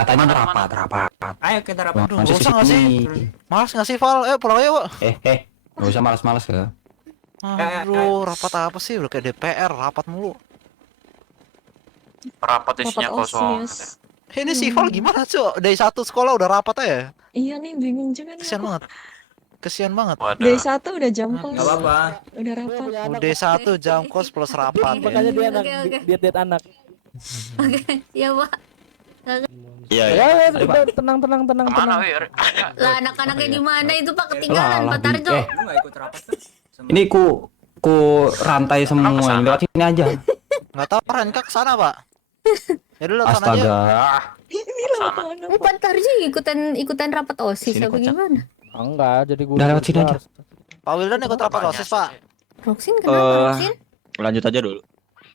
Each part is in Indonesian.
Katanya rapat. Ayo kita rapat. Aduh, gak usah nggak sih? Malas nggak sih, Val? Pulang aja, Wak. Gak usah malas-malas ya. Aduh, rapat apa sih? Udah kayak DPR, rapat mulu. Rapat isinya kosong. Ini si Val gimana, Cuk? Dari satu sekolah udah rapat aja. Iya nih, bingung juga nih. Kesian banget. Day 1 udah jam kos. Gak apa-apa. Udah rapat. Udah 1 jam kos plus rapat. Makanya dia anak diet anak. Oke, ya Pak. Iya. Udah tenang. Kemana weh? Lah anak-anaknya di mana itu Pak ketinggalan Pak Tarjo? Lu gak ikut rapat tuh? Ini ku rantai semua. Ini lewat sini aja. Nggak tahu Renka kesana, Pak. Ya dulu sana aja. Astaga. Ini lewat mana, Pak? Pak Tarjo ikutan rapat OSIS Sini, apa kocak. gimana? Enggak, jadi guru. Udah lewat sini aja. Pak Wildan ikut rapat OSIS, Pak. Roxin kenapa Roxin? Lanjut aja dulu.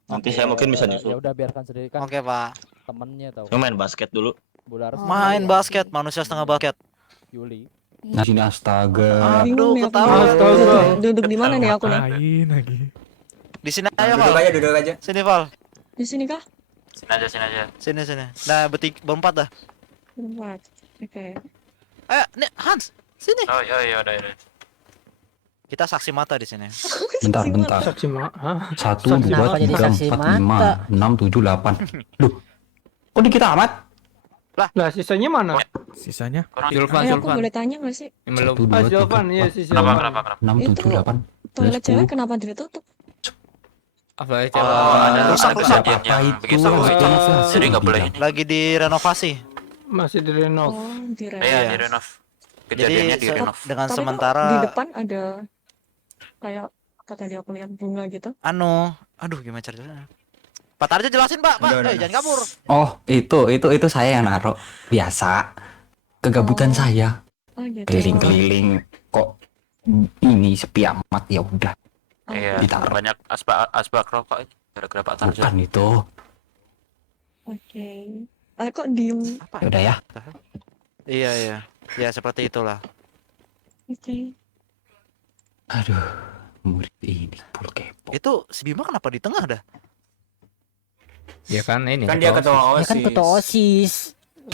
Nanti saya mungkin bisa Ya nyusul. udah biarkan sendiri kan Oke, Pak. temennya tahu. Lu main basket dulu. Bularas Main basket, manusia setengah basket. Yuli. Nah sini astaga. Bingung nih aku. ketawa. Duduk di mana nih aku nih? lagi. Di sini aja, Duduk Val. aja, duduk aja. Sini, Val. Di sini kah? Sini aja. Sini. Nah, berempat dah. Berempat. Oke. Nih, Hans. Sini. Oh iya udah. Kita saksi mata di sini. Bentar. Saksi mak. Hah? 1, Kenapa 2, jadi 3, saksi 4, 5, 6, 7, 8. Loh. Kok dikit amat? Lah sisanya mana? Sisanya? Aku boleh tanya gak sih? 1, 2, 3, Zulfan, iya si Kenapa? 6, 7, 8. Toilet cewek kenapa ditutup? Ada rusak. kejadian Apa yang itu? bikin seru itu. Rusak. Jadi nggak boleh ini. Lagi direnovasi. masih direnov. Oh, di Iya, di renov. Kejadiannya di renov. Dengan Tapi kok sementara di depan ada kayak kata dia aku lihat bunga gitu. aduh gimana caranya? Pak Tarjo jelasin, Pak. Udah. Jangan kabur. Oh, itu saya yang naruh. Biasa. Kegabutan Oh. saya. Oh gitu. Keliling-keliling kok ini sepi amat, ya udah. Iya, Ditaruh. banyak asbak rokok ini. Gara-gara Pak Tarjo. Bukan itu. Oke. Kok diem? Ya udah ya. Iya. Ya seperti itulah. Oke. Aduh, murid ini full kepo. Itu si Bima kenapa di tengah dah? Ya kan ini. Kan dia ketua Ya kan OSIS. ketua OSIS.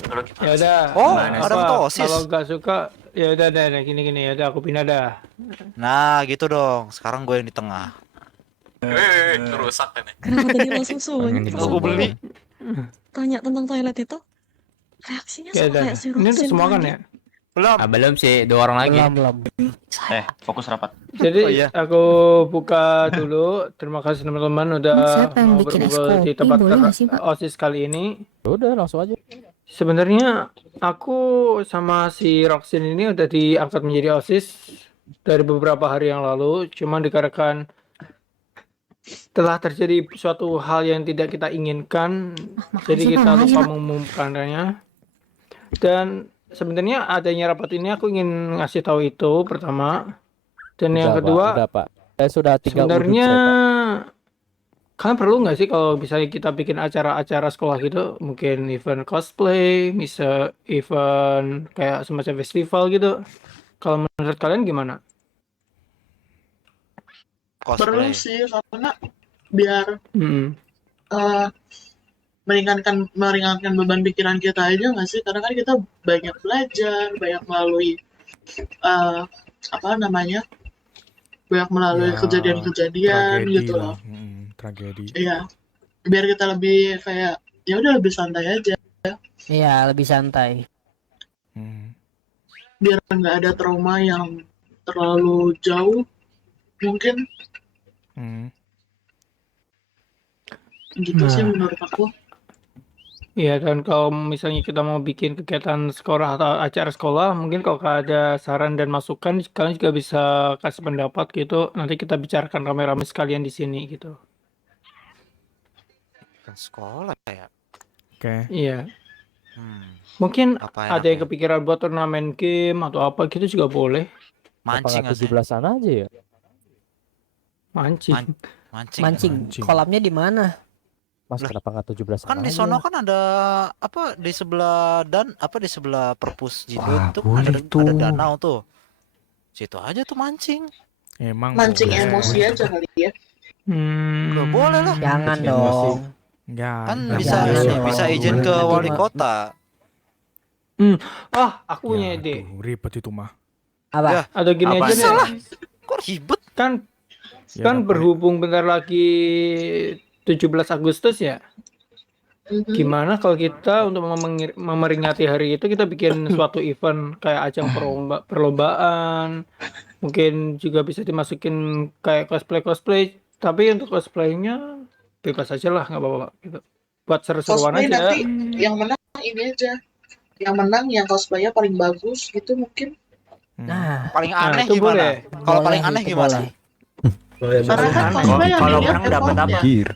Lalu kita Ya udah. Oh, Gimana ada sih? ketua OSIS. Kalau nggak suka ya udah gini ya udah aku pindah dah. Nah, gitu dong. Sekarang gue yang di tengah. itu rusak ini. Kenapa tadi langsung Pengen sunyi? dibawa. Aku beli. Tanya tentang toilet itu. Reaksinya Ya sama udah. kayak si Ini Roxin udah semua kan tadi. ya? Belum. Belum sih, 2 orang lagi. Belum. Fokus rapat. Jadi Oh, iya. aku buka dulu. Terima kasih teman-teman udah Siapa yang mau bikin es berkumpul di kopi? tempat Boleh nggak sih, Pak? OSIS kali ini. Udah langsung aja. Sebenarnya aku sama si Roxin ini udah diangkat menjadi OSIS dari beberapa hari yang lalu. Cuman dikarenakan telah terjadi suatu hal yang tidak kita inginkan, jadi makasih, kita Pak. lupa Makasih, Pak. mengumumkannya. Dan sebenarnya adanya rapat ini aku ingin ngasih tahu itu pertama. Dan yang Udah, kedua, Pak. Udah, Pak. Saya sudah 3 sebenarnya kalian perlu nggak sih kalau misalnya kita bikin acara-acara sekolah gitu, mungkin event cosplay, bisa event kayak semacam festival gitu. Kalau menurut kalian gimana? Cosplay. Perlu sih karena biar Hmm. meringankan beban pikiran kita aja nggak sih, karena kan kita banyak belajar, banyak melalui banyak melalui Ya, kejadian-kejadian gitu loh. Tragedi. Iya, biar kita lebih kayak ya udah lebih santai aja, Iya, lebih santai. biar nggak ada trauma yang terlalu jauh mungkin gitu sih Nah. menurut aku. Iya, dan kalau misalnya kita mau bikin kegiatan sekolah atau acara sekolah, mungkin kalau ada saran dan masukan, kalian juga bisa kasih pendapat gitu. Nanti kita bicarakan rame-rame sekalian di sini gitu. Kan sekolah ya. Iya, Hmm. mungkin Apa ada yang enaknya? kepikiran buat turnamen game atau apa gitu juga boleh. Mancing nggak sih? 17-an aja ya. Mancing. Mancing. Kolamnya di mana? Mas, kenapa nggak 17-an Kan di aja? sono kan ada apa di sebelah di sebelah perpus Wah, Jidun tuh boleh tuh. ada danau tuh. Situ aja tuh mancing. Emang Mancing emosi aja kali ya. Udah boleh lah. Jangan dong. Enggak. Kan Nggak bisa boleh. bisa izin ke Nanti wali mah- kota. Aku punya ide. Ribet itu mah. Apa? Atau gini Apa aja nih? deh. Kok ribet? Kan Ya, kan apa- berhubung bentar lagi 17 Agustus ya. Mhm. Gimana kalau kita untuk memperingati hari itu kita bikin suatu event kayak ajang perlombaan. Mungkin juga bisa dimasukin kayak cosplay. Tapi untuk cosplaynya bebas aja lah, nggak apa-apa gitu. Buat seru-seruan Cosplay aja. nanti yang menang ini aja. Yang menang yang cosplaynya paling bagus gitu mungkin. Nah, Paling Nah, aneh itu gimana? boleh. Kalau boleh, paling aneh itu gimana? boleh. Karena kan Aneh. cosplay yang Kalau dilihat menang dapat apa? effortnya. Anjir.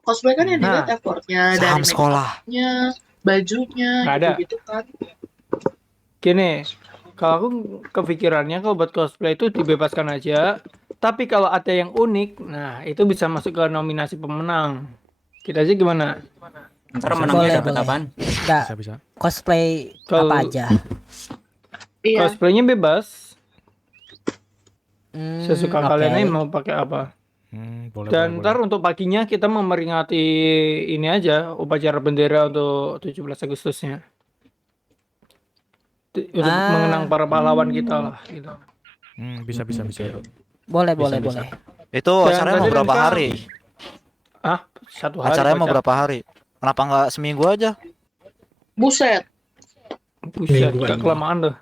Cosplay kan yang dilihat Nah, effortnya dari Saham sekolah. make-upnya, bajunya, Nggak ada. gitu-gitu kan. Gini, kalau aku kepikirannya kalau buat cosplay itu dibebaskan aja. Tapi kalau ada yang unik, nah itu bisa masuk ke nominasi pemenang. Kita aja gimana? Ntar Boleh, menangnya dapat boleh. apaan? Enggak, Bisa. cosplay Kalau- apa aja. Iya. Cosplaynya bebas. Hmm, Sesuka oke. kalian aja mau pakai apa. Boleh, Dan boleh, ntar boleh. untuk paginya kita memperingati ini aja upacara bendera untuk 17 Agustusnya. Untuk Ah. mengenang para pahlawan kita lah gitu. Bisa. Boleh, Bisa, boleh, bisa. boleh. Itu Dan acaranya mau tadi berapa kan- hari? Satu hari. Acaranya mau Kocak. berapa hari? Kenapa nggak seminggu aja? Buset. Buset, gak kelamaan tuh.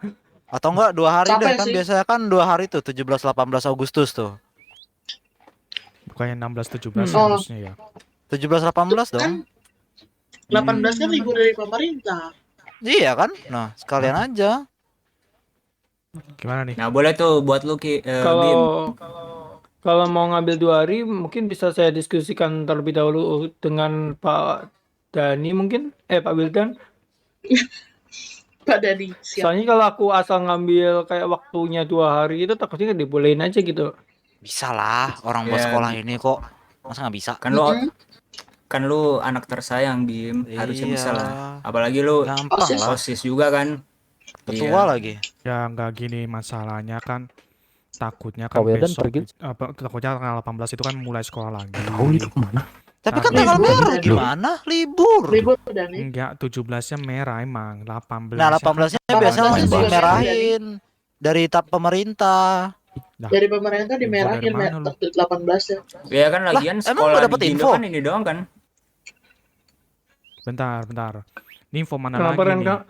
Atau enggak 2 hari Capek deh kan sih. biasanya kan 2 hari tuh 17-18 Agustus tuh. Bukannya 16-17 Oh. harusnya ya. 17-18 dong. 18 kan libur dari pemerintah. Iya kan? Nah, sekalian aja. Gimana nih? Nah boleh tuh buat lu Bim. Kalau mau ngambil 2 hari mungkin bisa saya diskusikan terlebih dahulu dengan Pak Dani mungkin, Pak Wildan. Pak Dani, siap. Soalnya kalau aku asal ngambil kayak waktunya 2 hari itu takutnya nggak dibolehin aja gitu. Bisa lah, orang buat Ya. sekolah ini kok. Masa nggak bisa? Kan lu anak tersayang Bim, harusnya Iya. bisa lah. Apalagi lu Gampang OSIS. lah. OSIS juga kan. Ketua Iya. lagi. Ya nggak gini masalahnya kan. Takutnya kan Kak Wildan besok pergi. takutnya tanggal 18 itu kan mulai sekolah lagi. Tahu itu kemana? Tapi kan Libur. tanggal merah Libur. gimana? Libur. Libur Dani. Enggak, 17-nya merah emang. 18. Nah, 18-nya biasanya masih dimerahin dari pemerintah. Dari pemerintah dimerahin Info dari mana lu? 18 ya. Ya kan lagian emang sekolah lu dapet di Indo info? kan ini doang kan. Bentar. Ini info mana Kenapa lagi Ren, nih? Kak?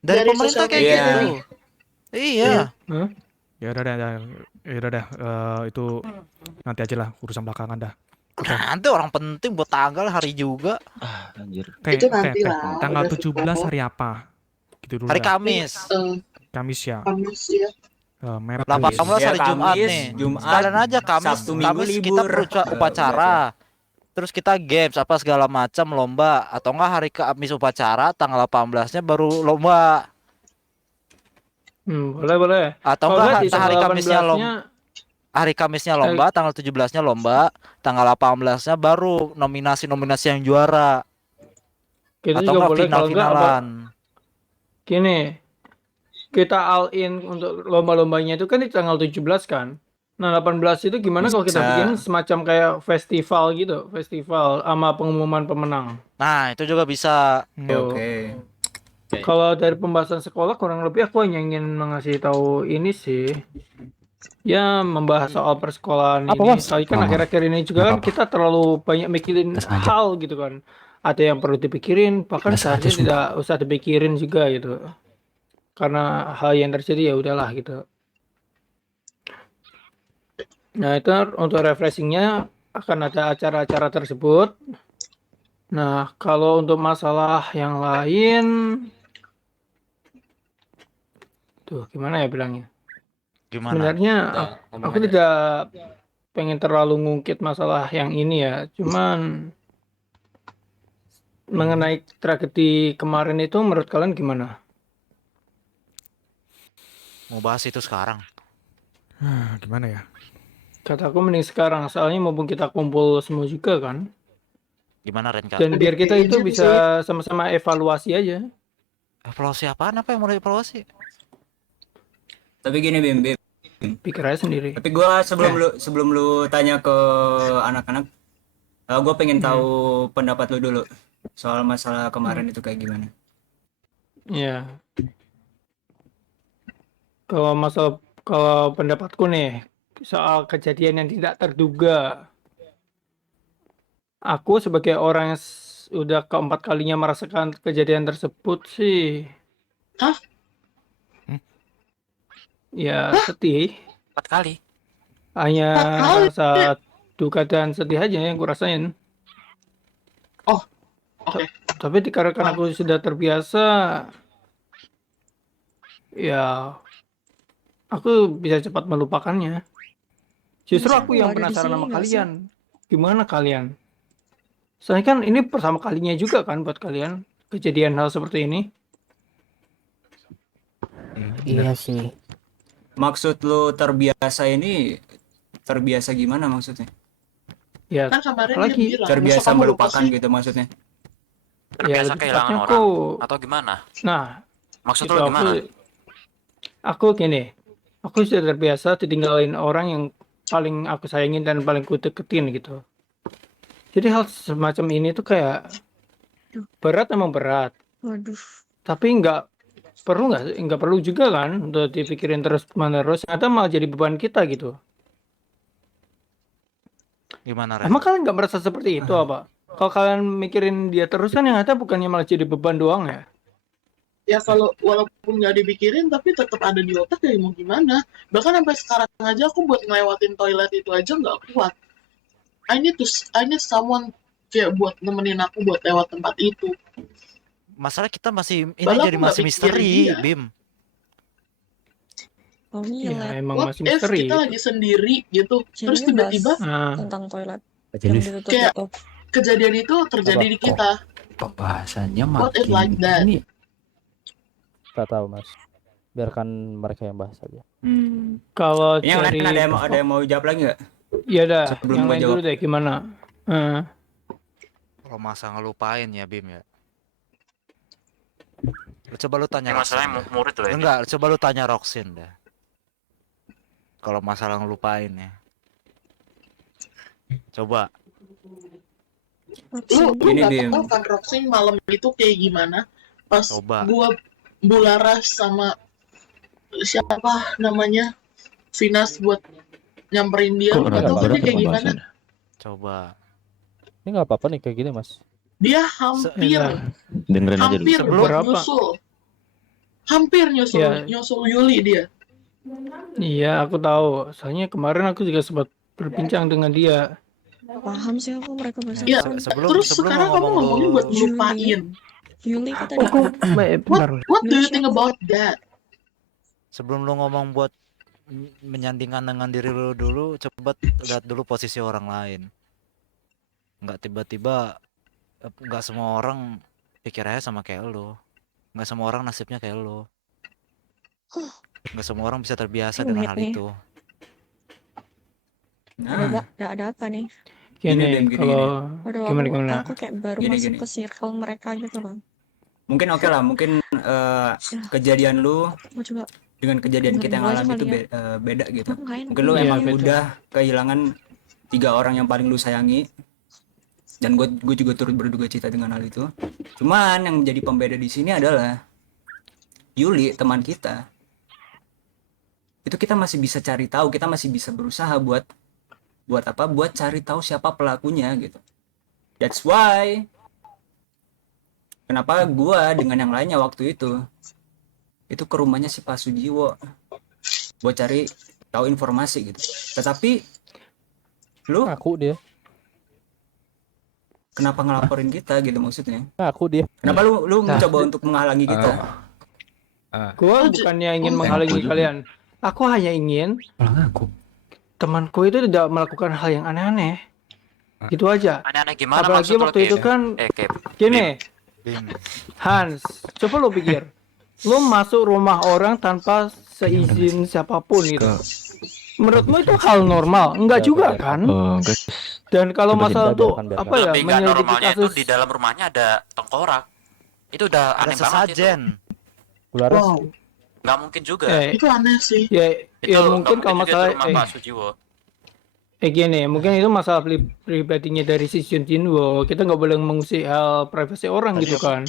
Dari Dari pemerintah sosial kayak media. gitu. Iya. Ya udah dah. Itu nanti aja lah urusan belakangan dah. Nanti orang penting buat tanggal hari juga. Anjir. Itu nanti lah, Tanggal udah 17 setelah. hari apa? Gitu dulu Hari dah. Kamis. Kamis ya. Kamis ya. Merah 18 Ya, hari Jumat Kamis, nih. Jumat, Sekalian aja Kamis. Sabtu, Minggu Kamis kita libur. upacara. Terus kita games apa segala macam lomba atau enggak hari Kamis upacara tanggal 18-nya baru lomba Boleh. atau Kalau enggak nggak di hari tanggal Kamisnya 18-nya, hari Kamisnya lomba, tanggal 17-nya lomba, tanggal 18-nya baru nominasi yang juara kita atau juga enggak boleh. Kalau enggak apa, final-finalan. gini, kita all in untuk lomba-lombanya itu kan di tanggal 17 kan. Nah 18 itu gimana kalau kita Bisa. bikin semacam kayak festival gitu, festival sama pengumuman pemenang. Nah, itu juga bisa. Oke. Kalau dari pembahasan sekolah kurang lebih aku hanya ingin mengasih tahu ini sih. Ya membahas soal persekolahan Apa, ini. Mas? Soalnya kan akhir-akhir ini juga kan kita terlalu banyak mikirin Tes aja. hal gitu kan. Ada yang perlu dipikirin, bahkan Tes aja, seharusnya sumpah. tidak usah dipikirin juga gitu. Karena hal yang terjadi ya udahlah gitu. Nah itu untuk refreshingnya akan ada acara-acara tersebut. Nah kalau untuk masalah yang lain, tuh gimana ya bilangnya? Gimana? Sebenarnya aku tidak pengen terlalu ngungkit masalah yang ini ya, cuman mengenai tragedi kemarin itu menurut kalian gimana? Mau bahas itu sekarang. Gimana ya? Kataku mending sekarang, soalnya mumpung kita kumpul semua juga kan, Gimana Ren Kak? dan biar kita itu Iya, bisa sama-sama evaluasi aja. Evaluasi apaan? Apa yang mau dievaluasi? Tapi gini Bim, Pikir aja sendiri. tapi gua sebelum lu tanya ke anak-anak, gua pengen tahu pendapat lu dulu soal masalah kemarin itu kayak gimana. Ya. Kalau pendapatku nih soal kejadian yang tidak terduga, aku sebagai orang yang udah keempat kalinya merasakan kejadian tersebut sih. Hah? Ya sedih. 4 kali. Hanya 4 kali? rasa duka dan sedih aja yang gue rasain. Oh, oke. Tapi dikarenakan aku sudah terbiasa, ya aku bisa cepat melupakannya. Justru Masa aku aku yang nggak ada di penasaran sini sama nggak sih? kalian. Gimana kalian? Soalnya kan ini pertama kalinya juga kan buat kalian kejadian hal seperti ini. Iya sih. Maksud lu terbiasa ini terbiasa gimana maksudnya? Ya, Kan kemarin apalagi dia bilang, Terbiasa "Masa kamu lupa melupakan sih?" gitu maksudnya. Terbiasa lebih kehilangan tepatnya orang aku- atau gimana? Nah, Maksud itu lu gimana? aku gini, aku sudah terbiasa ditinggalin orang yang paling aku sayangin dan paling ku deketin gitu. Jadi hal semacam ini tuh kayak berat, emang berat, Waduh. tapi nggak perlu juga kan untuk dipikirin terus menerus. Ternyata malah jadi beban kita gitu. Gimana, Ren? Emang kalian nggak merasa seperti itu apa? Kalau kalian mikirin dia terus kan yang ada bukannya malah jadi beban doang ya? Ya kalau walaupun nggak dipikirin tapi tetap ada di otak ya mau gimana. Bahkan sampai sekarang aja aku buat ngelewatin toilet itu aja nggak kuat. I need someone kayak buat nemenin aku buat lewat tempat itu. Masalah kita masih ini Padahal jadi aku nggak masih pikirin misteri, dia. Bim. Oh Ya iya. emang What masih if misteri. kita lagi sendiri gitu, terus Jadinya tiba-tiba Nah, tentang toilet yang Jenis Kayak- ditutup-tutup. kejadian itu terjadi di kita. kok bahasanya What if makin like that? ini. Gak tahu mas, biarkan mereka yang bahas aja. kalau Ini yang dari lain ada yang mau jawab lagi nggak? ya dah, Sebelum yang gua lain jawab. dulu deh gimana? Kalau masa ngelupain ya, Bim ya. Coba lu tanya Ini masalahnya Roxin dah. murid loh ini. Enggak, coba lu tanya Roxin dah. Kalau masalah ngelupain ya. Coba. Lu Gini, nggak Bim. tahu kan Roxing malam itu kayak gimana? Pas Coba. gua Bularas sama siapa namanya Vinas buat nyamperin dia, lu nggak tahu kan dia kayak gimana? Coba. Ini nggak apa-apa nih kayak gini mas. Dia hampir Dengerin aja dulu. hampir Sebelum- buat Berapa? nyusul. Hampir nyusul Ya. nyusul Yuli dia. Iya, aku tahu. Soalnya kemarin aku juga sempat berbincang dengan dia. Paham sih aku mereka bahasa Ya, apa. sebelum sekarang lu kamu ngomong ngomongnya lu- buat ngelupain. Yuli kata Oh, dia. kok bentar. What do you think about that? Sebelum lu ngomong buat menyandingkan dengan diri lu dulu, coba lihat dulu posisi orang lain. Nggak tiba-tiba, nggak semua orang pikirannya sama kayak lu. Nggak semua orang nasibnya kayak lu. Nggak semua orang bisa terbiasa dengan hal Rumit nih. itu. Nah, Ada apa nih? Gini, Bim, gini, kalau Aduh, gimana? aku kayak baru Gini, masuk gini. ke circle mereka gitu loh. mungkin oke lah, mungkin kejadian lu Aku juga dengan kejadian kita yang Dengerin alami aja itu kali beda gitu. aku nggak enak. Mungkin lu Iya, emang beda. udah kehilangan 3 orang yang paling lu sayangi, dan gue juga turut berduka cita dengan hal itu. Cuman yang menjadi pembeda di sini adalah Yuli, teman kita. Itu kita masih bisa cari tahu, kita masih bisa berusaha buat apa? Buat cari tahu siapa pelakunya gitu. That's why kenapa gua dengan yang lainnya waktu itu ke rumahnya si Pak Sujiwo buat cari tahu informasi gitu. Tetapi lu Ngaku dia. kenapa ngelaporin kita gitu maksudnya? Ngaku dia. Kenapa lu mencoba untuk menghalangi kita? Gua bukannya ingin menghalangi kalian. Aku hanya ingin Malah ngaku. temanku itu tidak melakukan hal yang aneh-aneh. Gitu aja. Aneh-aneh gimana Apalagi maksud lo, waktu Ki? itu kan Ki, gini, Bim. Hans, coba lo pikir. Lo masuk rumah orang tanpa seizin siapapun gitu. Menurutmu itu hal normal? Enggak juga kan? Dan kalau Coba masalah kita tuh biarkan, apa ya, Lebih nggak menyelidiki normalnya itu kasus di dalam rumahnya ada tengkorak. Itu udah Ada aneh banget itu. sesajen. Bularas. Wow, Nggak mungkin juga. itu aneh sih. ya Itu ya nggak mungkin kalau juga masalah di rumah Pak Sujiwo. gini, mungkin itu masalah pribadinya dari si Junjinwo. Kita nggak boleh mengusik hal privasi orang gitu kan.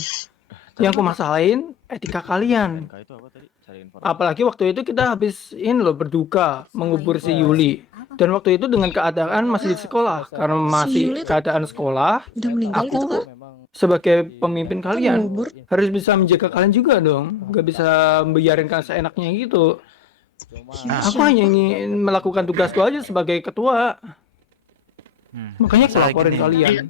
Yang aku masalahin, etika kalian. NK itu apa tadi? Cari informasi. Apalagi waktu itu kita habis ini loh berduka mengubur si Yuli. Dan waktu itu dengan keadaan masih di sekolah. Karena masih Yuli tuh keadaan sekolah, udah meninggal gitu aku kak? sebagai pemimpin kalian ngubur? harus bisa menjaga kalian juga dong. Gak bisa membiarkan seenaknya gitu. Aku hanya ingin melakukan tugasku aja sebagai ketua. Makanya aku Masalah laporin gini. kalian.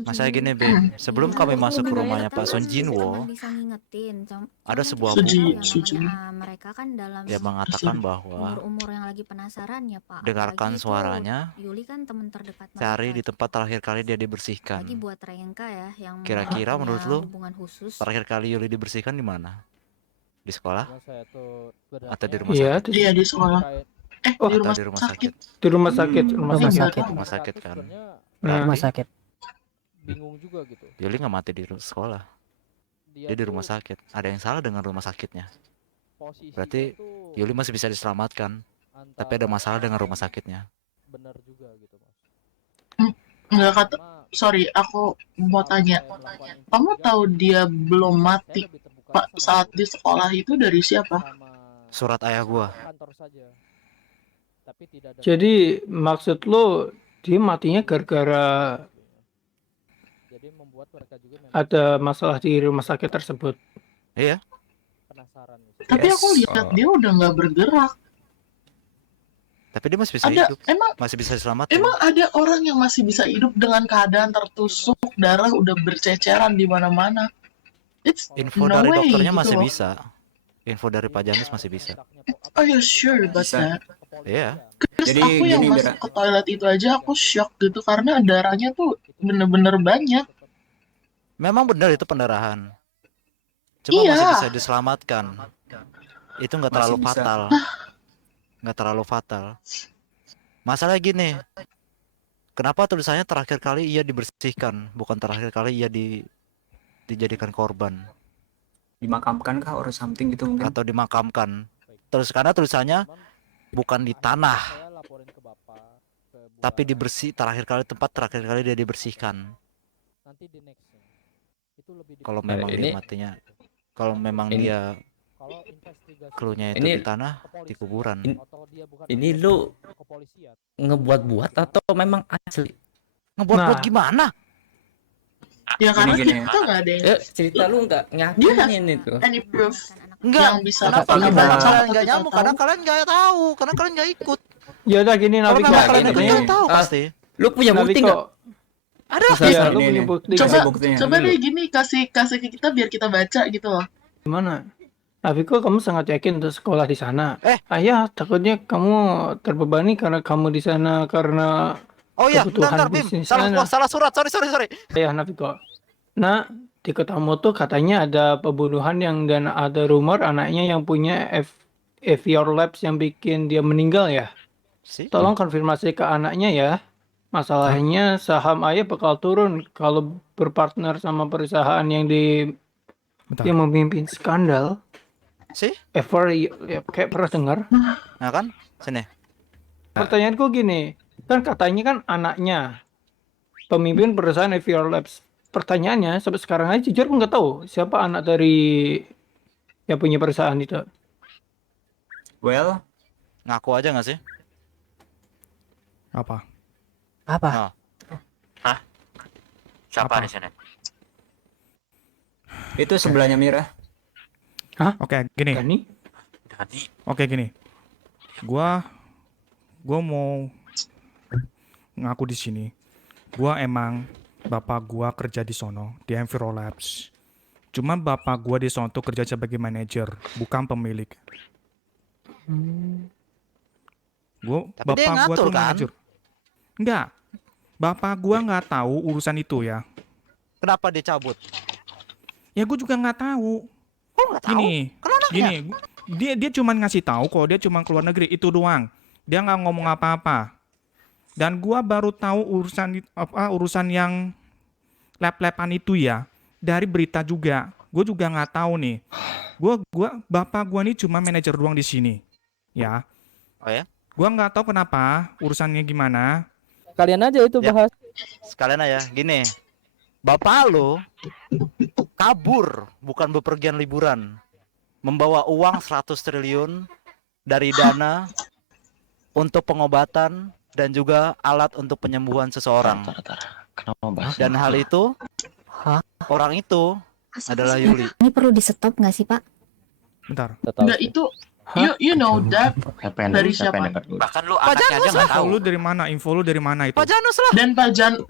Masalah gini, Beb. Sebelum kami masuk ke rumahnya Pak Son Jinwo, bisa ngingetin. ada sebuah Setuju, buku setuju. Mereka kan dalam yang mengatakan bahwa umur-umur yang lagi penasaran ya Pak. dengarkan Apalagi itu suaranya, Yuli kan teman terdekat cari mereka. di tempat terakhir kali dia dibersihkan. Lagi buat Rengka ya yang Kira-kira punya menurut lu hubungan khusus. terakhir kali Yuli dibersihkan di mana? Di sekolah Saya tuh atau di rumah Iya, sakit? Iya di sekolah. Oh, Di rumah Atau di rumah sakit. sakit? di rumah sakit, rumah Rumah sakit. sakit. Rumah sakit kan. Nah, Rumah sakit. bingung juga gitu. Yuli nggak mati di sekolah, dia di rumah sakit. Ada yang salah dengan rumah sakitnya. Berarti Yuli masih bisa diselamatkan, tapi ada masalah dengan rumah sakitnya. Benar juga gitu, Mas. Enggak kata, sorry, aku mau tanya. Kamu tahu dia belum mati Pak saat di sekolah itu dari siapa? Surat ayah gua. Kantor saja. Tapi tidak ada jadi maksud lo dia matinya gara-gara jadi membuat mereka juga memang ada masalah di rumah sakit tersebut. Iya. penasaran. Tapi aku lihat dia udah nggak bergerak. Tapi dia masih bisa Ada hidup, emang masih bisa diselamatkan. emang ada orang yang masih bisa hidup dengan keadaan tertusuk, darah udah berceceran di mana-mana. It's Info no dari way dokternya gitu masih loh. bisa. Info dari Pak Janis masih bisa. Are you sure about Bisa. that? Iya. Terus Jadi aku yang gini, masuk Bira. ke toilet itu aja aku shock gitu karena darahnya tuh bener-bener banyak. Memang benar itu pendarahan. Cuma Iya. masih bisa diselamatkan. Itu nggak terlalu Masih bisa. fatal. Nggak terlalu fatal. Masalah gini. Kenapa tulisannya terakhir kali ia dibersihkan, bukan terakhir kali ia dijadikan korban Dimakamkan kah or something gitu mungkin? atau dimakamkan? Terus karena tulisannya bukan di tanah, Saya laporin ke Bapak ke Bu tapi Ara. terakhir kali dia dibersihkan. Nanti di nextnya itu lebih Kalau detail. memang dia ini- matinya, kalau memang ini- dia Kalau investigasi cluenya itu Ini- di tanah, di kepolisian kuburan. atau dia bukan Ini anggota lu kepolisian. ngebuat-buat atau memang asli? Ngebuat-buat Nah. gimana? Ya karena Gini. kita nggak ada yang Cerita lu nggak nyakinin itu. any proof Enggak. yang bisa Kenapa kita karena baca kalian atau nggak kita nyambung? tahu. Karena kalian nggak tahu, karena kalian nggak ikut. Ya udah gini Kalau Naviko, memang Nggak, kalian gini, ikut, gini. kalian tahu Ah, pasti. Lu punya bukti nggak? Naviko. Ada. Iya, Ini lu punya nih. bukti. Coba Kasih buktinya. coba Ini deh lu. gini kasih ke kita biar kita baca gitu loh. Gimana? Naviko, kamu sangat yakin untuk sekolah di sana? Eh. Ayah, takutnya kamu terbebani karena kamu di sana karena Oh iya, kebutuhan bentar, Bim. bisnis Salah, sana. salah surat. Sorry. Ayah Naviko. Nah, di kotamu tuh katanya ada pembunuhan dan ada rumor anaknya yang punya FVR Labs yang bikin dia meninggal ya. Sih. Tolong konfirmasi ke anaknya ya. Masalahnya saham ayah bakal turun kalau berpartner sama perusahaan yang Bentar. yang memimpin skandal. Sih. Ever ya, kayak pernah dengar? Nah kan, sini. Pertanyaanku gini, kan katanya kan anaknya pemimpin perusahaan FVR Labs. Pertanyaannya sampai sekarang aja jujur aku nggak tahu siapa anak dari yang punya perusahaan itu. Well, Ngaku aja nggak sih? Apa? Apa? Siapa Apa? di sini? itu sebelahnya Mira. Oke, gini. Gani? Jadi Oke, gini. Gua mau ngaku di sini. Gua emang bapak gua kerja di sono di Enviro Labs. Cuma bapak gua di sono tuh kerja sebagai manajer, bukan pemilik. Tapi dia yang Bapak gua ngatur, tuh kan? manajer. Enggak. Bapak gua nggak tahu urusan itu ya. Kenapa dia cabut? Ya gue juga nggak tahu. Kok nggak tahu? Gini, Kan anaknya. gini, dia cuman ngasih tahu kalau dia cuman keluar negeri itu doang. Dia nggak ngomong apa-apa. Dan gua baru tahu urusan yang lab-laban itu ya dari berita juga. Gue juga nggak tahu nih. Bapak gua nih cuma manajer doang di sini. Ya. Oh ya? Gua nggak tahu kenapa urusannya gimana. Kalian aja itu Ya. bahas. Sekalian aja, gini. Bapak lo kabur, bukan bepergian liburan. membawa uang 100 triliun dari dana untuk pengobatan dan juga alat untuk penyembuhan seseorang. Kenapa bahas? Dan hal itu, orang itu adalah Yuli. Ini perlu di stop nggak sih, Pak? Bentar. Enggak, itu you know that dari siapa? Bahkan lu Pak anaknya aja Janus nggak Info tahu. lu dari mana? Info lu dari mana itu? Pak Janus lah.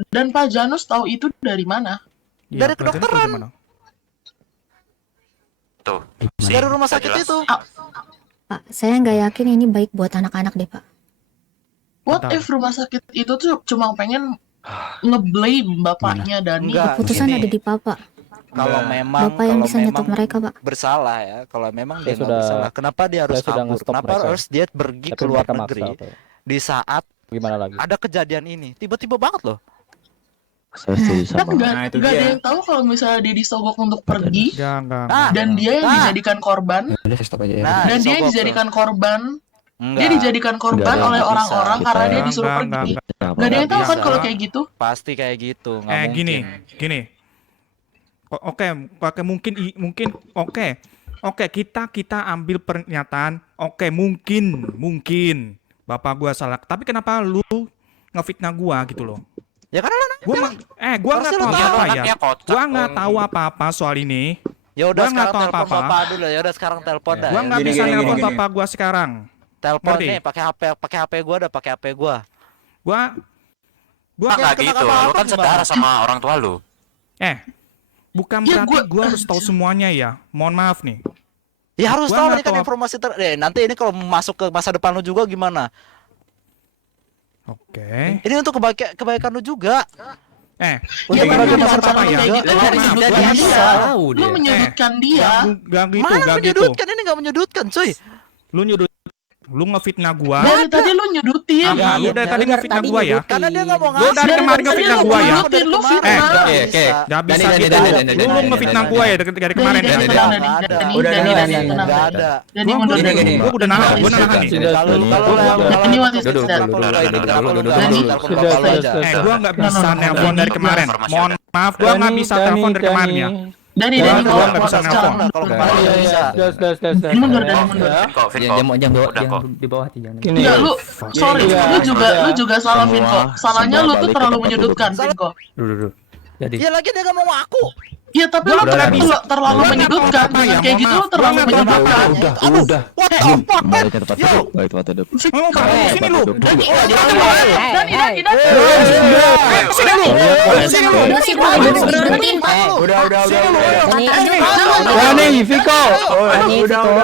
Dan Pak Janus tahu itu dari mana? Iya, dari Pak Janus tahu kedokteran. dari mana? Tuh. Dari rumah sakit jelas. itu. Pak, saya nggak yakin ini baik buat anak-anak deh, Pak. What Bentar. if rumah sakit itu tuh cuma pengen ngeblame bapaknya Dani? Enggak, Keputusan gini. ada di Papa. Kalau memang Bapak yang kalau bisa nyetok memang mereka, Pak. bersalah ya, kalau memang dia Saya nggak sudah- bersalah, kenapa dia harus saya sudah kabur? nge-stop Kenapa mereka. harus dia pergi Tapi ke luar mereka maksa, negeri Pak. di saat Gimana lagi? ada kejadian ini? Tiba-tiba banget loh. Saya setuju Kan sama. nggak Nah, itu nggak ada dia. yang tahu kalau misalnya dia disogok untuk pergi Enggak. dan dia yang dijadikan korban Udah saya stop aja ya. Nah, dan dia disogok dijadikan korban Enggak. dia dijadikan korban Enggak, oleh enggak orang-orang bisa. karena Kita- dia disuruh pergi. Nggak ada yang tahu kan bisa. kalau kayak gitu. Pasti kayak gitu, nggak mungkin. Gini. Oke, mungkin oke, kita ambil pernyataan. Oke, mungkin bapak gua salah. Tapi kenapa lu ngefitnah gua gitu loh? Ya karena lu Gua nggak Harusnya tahu lu tahu, apa-apa ya. anaknya kocak, Gua nggak Om. tahu apa-apa soal ini. ya udah Gua nggak sekarang tahu telepon apa-apa. bapak dulu ya udah sekarang telepon dah. Gua ya. nggak Gini, bisa gini, nelpon gini. bapak gua sekarang. Telepon ngerti? nih pakai HP gua dah, pakai HP gua. Gua Nggak kena gitu. apa-apa Lu kan gimana? saudara sama orang tua lu. bukan Ya, berarti gua- gua harus tahu semuanya ya. Mohon maaf nih. Ya harus Gua tahu nggak nih kan tahu informasi nanti ini kalau masuk ke masa depan lu juga gimana? Oke. Ini untuk kebaikan lu juga. Ya, Untuk tapi kebaikan masa jangan depan sampai lu kayak juga. gitu. Lu Lu harus menyudutkan jadi dia. Tahu Lu dia. menyudutkan dia. Gak gitu, Mana gak gitu. menyudutkan ini nggak menyudutkan, cuy. Lu ngefitnah gua. Dari tadi lu nyudutin. Ah, lu dari tadi ngefitnah gua ya. Karena dia nggak mau Lu ngasih. dari kemarin ngefitnah gua ya. Nyudutin, lu fitnah. Oke. Gak bisa Dani, gitu. Dani. Lu ngefitnah gua ya dari kemarin ya. Dani, Nggak Dani, ada. Dani, Udah, Dani, Dani, Dani, Dani. tenang. Nggak ada. Dani Gua mundur, gini, Dani. gua udah nahan, Dani, gua nahan nih. Sudah. Kalau lu Dani, what is Duduk, that? kenapa lu nggak ini? duduk, Kenapa lu duduk, nggak duduk. telepon Sudah, bapak lu sudah, aja? sudah. Gua nggak bisa nelpon dari kemarin. Informasi Mohon maaf, gua nggak bisa telepon dari kemarin ya. Dani, Gua Dani, nggak kalau bisa sekarang nelpon. Kalau mundur. kemarin Iya, nggak iya. bisa. Sudah. Mundur, Dani, mundur. Finko, Finko. Jangan Udah kok. di bawah jangan. Gini. Enggak, lu sorry, Iya, lu juga salah Semua- Vinko. Salahnya semua lu tuh balik ke terlalu tempat menyudutkan, duduk. Vinko. Duduk. Jadi Ya lagi dia nggak mau ngaku. Iya, tapi Gua lu nggak terlalu bisa. terlalu Gua nggak menyudutkan. tahu apa ya, Dengan kayak mohon gitu lu maaf. terlalu Gua nggak tahu menyudutkan. udah. What the fuck, man? Balik ke tempat Yo. duduk. Balik ke tempat duduk. Ngomong apa sini lu? Dani, Dani. Sini lu. Sini lu. Udah sih, Pak. Berhentiin, Pak. Udah. Ini Dani, Viko.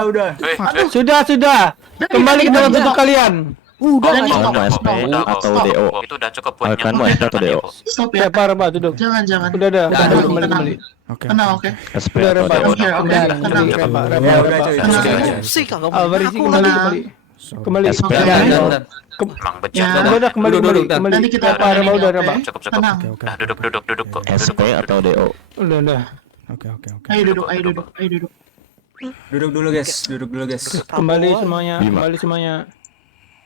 Udah. Sudah. Kembali ke dalam tubuh kalian. Dani, stop, Mau SP stop, atau stop. DO? Itu udah cukup buat Akan mau SP atau DO? Stop ya. Pak, duduk. Jangan. Udah. Duduk, Kembali. tenang. Oke. Tenang, oke. SP Udah, atau Pak. DO? Oke, tenang. Tenang. Ya udah, cuy. Tenang. Sih kagak mau Alvaris ngaku. kembali. Kembali. SP Oke, atau Dani. DO? Emang becek. Ya. Udah, kembali. Nanti kita Apa ada mau udah, Pak? Cukup. Tenang. Nah, duduk kok. SP atau DO? Udah. Oke. Ayo duduk. Duduk dulu guys. Kembali semuanya. Tenang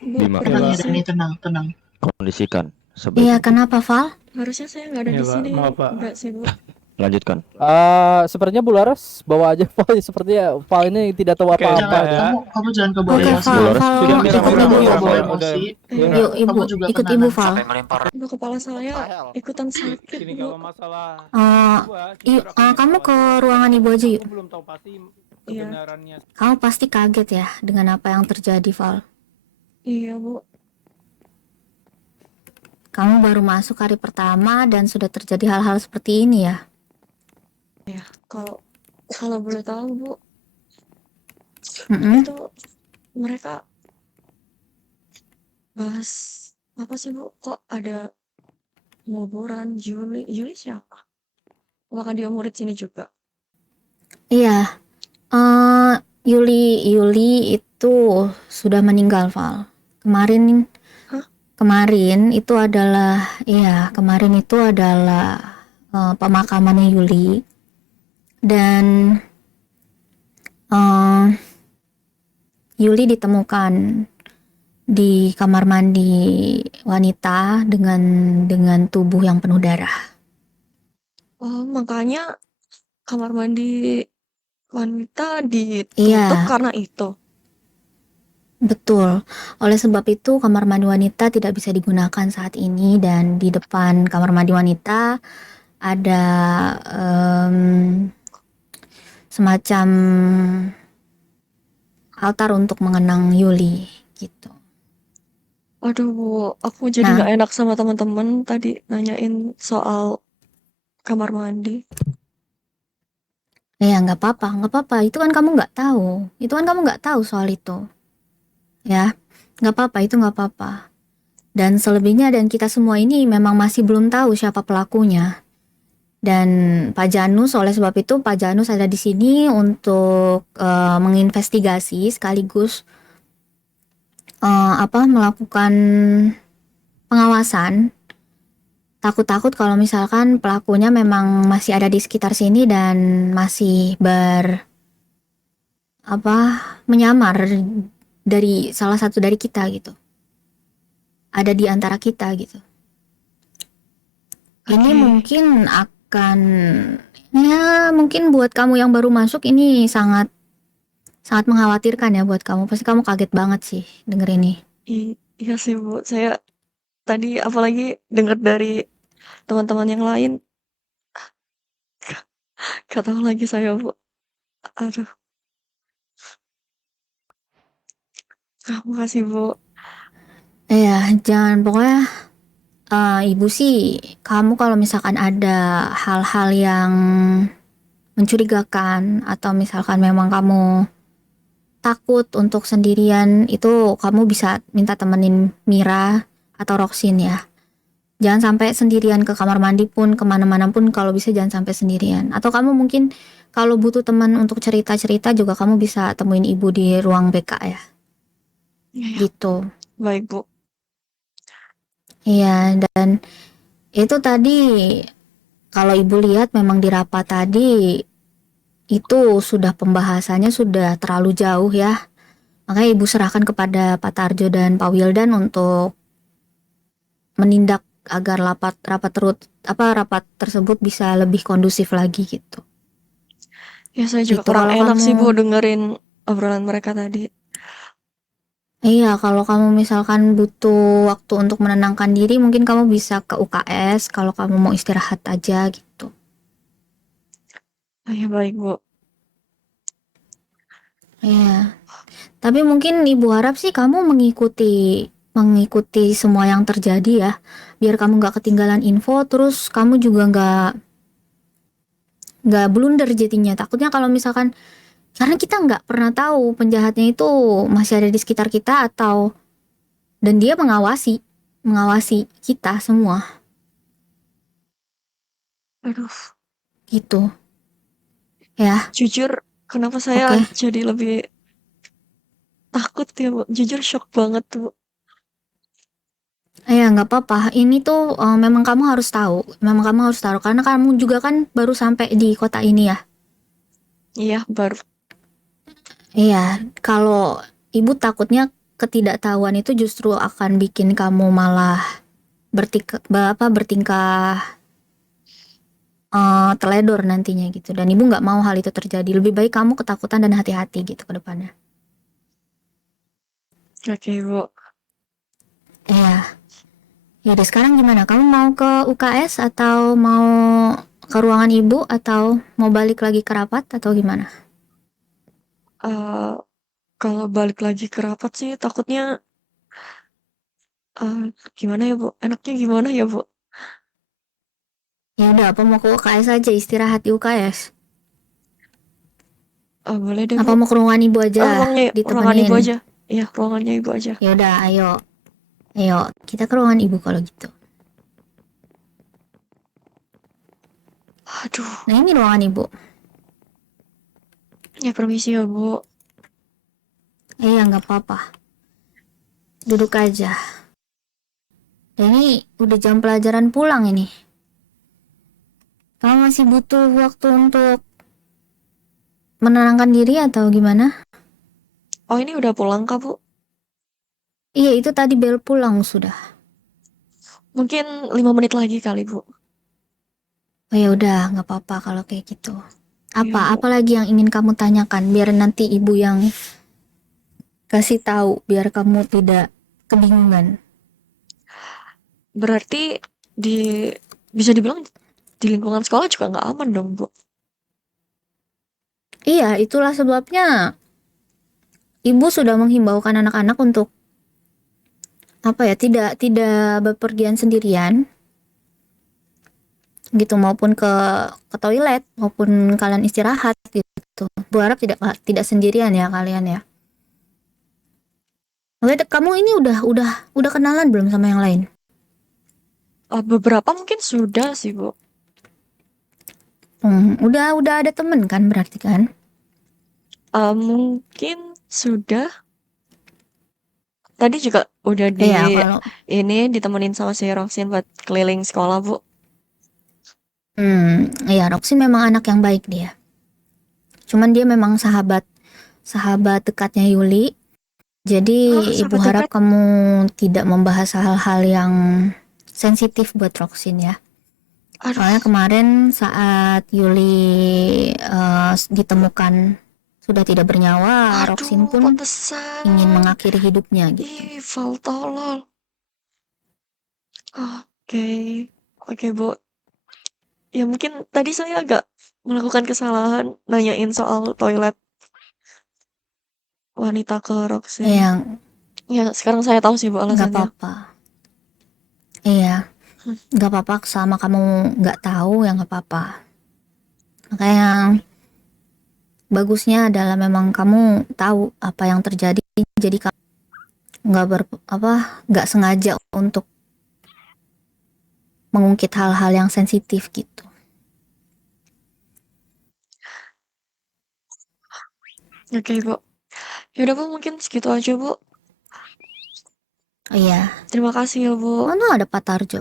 Bima, ya, Dani, tenang. kondisikan. Iya, Sebaiknya kenapa, Val? Harusnya saya nggak ada Iya, di Pak. sini. Maaf, Pak. Enggak sih, Bu. lanjutkan. Sepertinya Bu Laras bawa aja file. Sepertinya file ini tidak tahu Oke, apa-apa jangan, ya. ya. Kamu jangan kebawa Oke, emosi. Val, Val, Sudah, ikut Mira, ibu. Mira, Kebawa Mira. emosi. Yuk, ibu, Kamu juga ikut tenang. ibu, Val. Sampai ngelempar. Aduh, kepala saya ikutan sakit, Ini Bu. kalau masalah Kamu ke ruangan ibu aja yuk. Aku belum tahu pasti Iya. kebenarannya. Kamu pasti kaget ya dengan apa yang terjadi, Val. Iya, Bu. Kamu baru masuk hari pertama dan sudah terjadi hal-hal seperti ini ya. Kalau boleh tahu, Bu, Mm-mm. itu mereka bahas apa sih, Bu? Kok ada penguburan Yuli siapa? Apakah dia murid sini juga? Iya, Yuli itu sudah meninggal, Val. Kemarin itu adalah, pemakamannya Yuli. Dan Yuli ditemukan di kamar mandi wanita dengan tubuh yang penuh darah. Oh, makanya kamar mandi wanita ditutup Iya, karena itu. betul. Oleh sebab itu, kamar mandi wanita tidak bisa digunakan saat ini, dan di depan kamar mandi wanita ada semacam altar untuk mengenang Yuli gitu. Aduh, Bu, aku jadi Nah, nggak enak sama teman-teman tadi nanyain soal kamar mandi. ya nggak apa-apa. Itu kan kamu nggak tahu soal itu, ya. Nggak apa-apa, itu nggak apa-apa. Dan selebihnya, dan kita semua ini memang masih belum tahu siapa pelakunya. Dan Pak Janus, oleh sebab itu Pak Janus ada di sini untuk menginvestigasi sekaligus melakukan pengawasan. Takut-takut kalau misalkan pelakunya memang masih ada di sekitar sini dan masih menyamar dari salah satu dari kita gitu. Ada di antara kita gitu. Ini Oke. mungkin buat kamu yang baru masuk ini sangat mengkhawatirkan ya buat kamu. Pasti kamu kaget banget sih denger ini. Iya sih, Bu. Saya tadi apalagi dengar dari teman-teman yang lain. Gak tahu lagi saya, Bu. Aduh. Makasih, Bu. Iya, pokoknya ibu sih, kamu kalau misalkan ada hal-hal yang mencurigakan atau misalkan memang kamu takut untuk sendirian, itu kamu bisa minta temenin Mira atau Roxin ya. Jangan sampai sendirian ke kamar mandi pun, kemana-mana pun kalau bisa jangan sampai sendirian. Atau kamu mungkin kalau butuh teman untuk cerita-cerita juga kamu bisa temuin ibu di ruang BK ya. Iya, Gitu. baik, Bu. Iya, dan itu tadi kalau ibu lihat memang di rapat tadi itu sudah pembahasannya sudah terlalu jauh ya. Makanya ibu serahkan kepada Pak Tarjo dan Pak Wildan untuk menindak agar rapat tersebut bisa lebih kondusif lagi gitu. Ya, saya juga Gitu kurang kalau enak sih, Bu, kamu, dengerin obrolan mereka tadi. iya kalau kamu misalkan butuh waktu untuk menenangkan diri, mungkin kamu bisa ke UKS kalau kamu mau istirahat aja gitu. Iya, baik, Bu. Iya. Tapi mungkin ibu harap sih kamu mengikuti semua yang terjadi ya, biar kamu nggak ketinggalan info, terus kamu juga nggak blunder jadinya. Takutnya kalau misalkan, karena kita nggak pernah tahu penjahatnya itu masih ada di sekitar kita dan dia mengawasi kita semua Aduh, gitu ya. jujur kenapa saya Oke. jadi lebih takut ya, Bu. Jujur shock banget, Bu. Ya nggak apa-apa. Ini tuh memang kamu harus tahu. Karena kamu juga kan baru sampai di kota ini ya. Iya, baru. Iya, kalau ibu takutnya ketidaktahuan itu justru akan bikin kamu malah bertingkah teledor nantinya gitu. Dan ibu nggak mau hal itu terjadi. Lebih baik kamu ketakutan dan hati-hati gitu ke depannya. Oke, Bu. Iya. Ya udah, sekarang gimana? Kamu mau ke UKS atau mau ke ruangan ibu atau mau balik lagi ke rapat atau gimana? Kalau balik lagi ke rapat sih takutnya gimana ya, Bu? Enaknya gimana ya, Bu? Ya udah, apa mau ke UKS aja, istirahat di UKS? Boleh deh, Apa Bu. mau ke ruangan ibu aja Ruangan ibu ditemenin? aja. Iya, ruangannya ibu aja. Ya udah, ayo kita ke ruangan ibu kalau gitu. Aduh, Nah ini ruangan ibu. ya permisi ya, Bu. Iya nggak apa-apa. Duduk aja. Dan ini udah jam pelajaran pulang ini. Kamu masih butuh waktu untuk menenangkan diri atau gimana? Oh, ini udah pulang kah, Bu? Iya, itu tadi bel pulang sudah. Mungkin 5 menit lagi kali, Bu. Oh ya udah, nggak apa-apa kalau kayak gitu. Apa lagi yang ingin kamu tanyakan biar nanti ibu yang kasih tahu biar kamu tidak kebingungan. Berarti bisa dibilang di lingkungan sekolah juga nggak aman dong, Bu? Iya, itulah sebabnya ibu sudah menghimbaukan anak-anak untuk tidak bepergian sendirian gitu, maupun ke toilet maupun kalian istirahat gitu. Berharap tidak sendirian ya kalian ya. Oke, kamu ini udah kenalan belum sama yang lain? Beberapa mungkin sudah sih, Bu. Udah ada temen kan berarti kan? Mungkin sudah. Tadi juga udah ini ditemenin sama si Roxin buat keliling sekolah, Bu. Iya, Roxin memang anak yang baik dia. Cuman dia memang sahabat dekatnya Yuli. Jadi ibu harap kamu tidak membahas hal-hal yang sensitif buat Roxin ya. Soalnya kemarin saat Yuli ditemukan sudah tidak bernyawa, Roxin pun ingin mengakhiri hidupnya gitu. Ih, tolol. Oke, Bu. Ya mungkin tadi saya agak melakukan kesalahan nanyain soal toilet wanita ke Roxin. Ya sekarang saya tahu sih, Bu, alasannya. Gak apa-apa. Iya, gak apa-apa sama kamu gak tahu ya gak apa-apa. Makanya bagusnya adalah memang kamu tahu apa yang terjadi, jadi kamu gak sengaja untuk mengungkit hal-hal yang sensitif gitu. Oke, Bu. Yaudah, Bu, mungkin segitu aja, Bu. Iya. Terima kasih ya, Bu. Ada Pak Tarjo.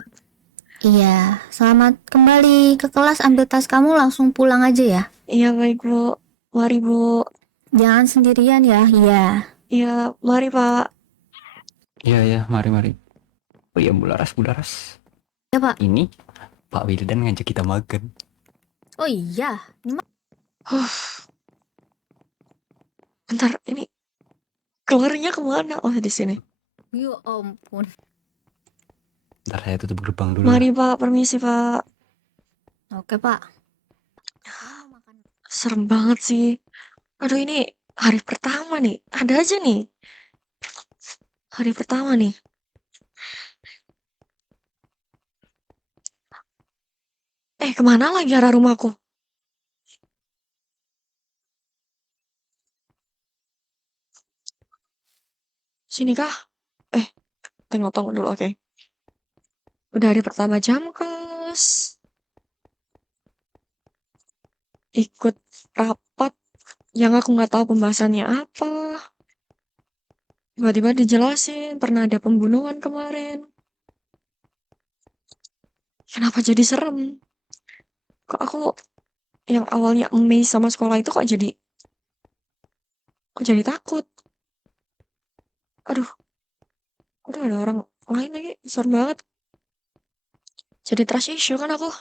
Iya, selamat kembali ke kelas, ambil tas kamu langsung pulang aja ya. Iya, baik, Bu. Mari, Bu. Jangan sendirian ya. Iya, mari, Pak. Iya, mari. Oh iya, Bu Laras. Ya, Pak. Ini Pak Wildan ngajak kita makan. Oh iya, Bentar, ini keluarnya kemana? Oh, di sini. Ya ampun. Bentar, saya tutup gerbang dulu. Mari, Pak. Permisi, Pak. Oke, Pak. Serem banget sih. Aduh, ini hari pertama nih. Ada aja nih. Hari pertama nih. Kemana lagi arah rumahku? Sini kah? Tengok dulu, oke. Udah hari pertama jam kelas. Ikut rapat yang aku nggak tahu pembahasannya apa. Tiba-tiba dijelasin pernah ada pembunuhan kemarin. Kenapa jadi serem? Kok aku yang awalnya amazed sama sekolah itu kok jadi takut? Aduh, udah ada orang lain lagi, serem banget. Jadi trust issue kan aku.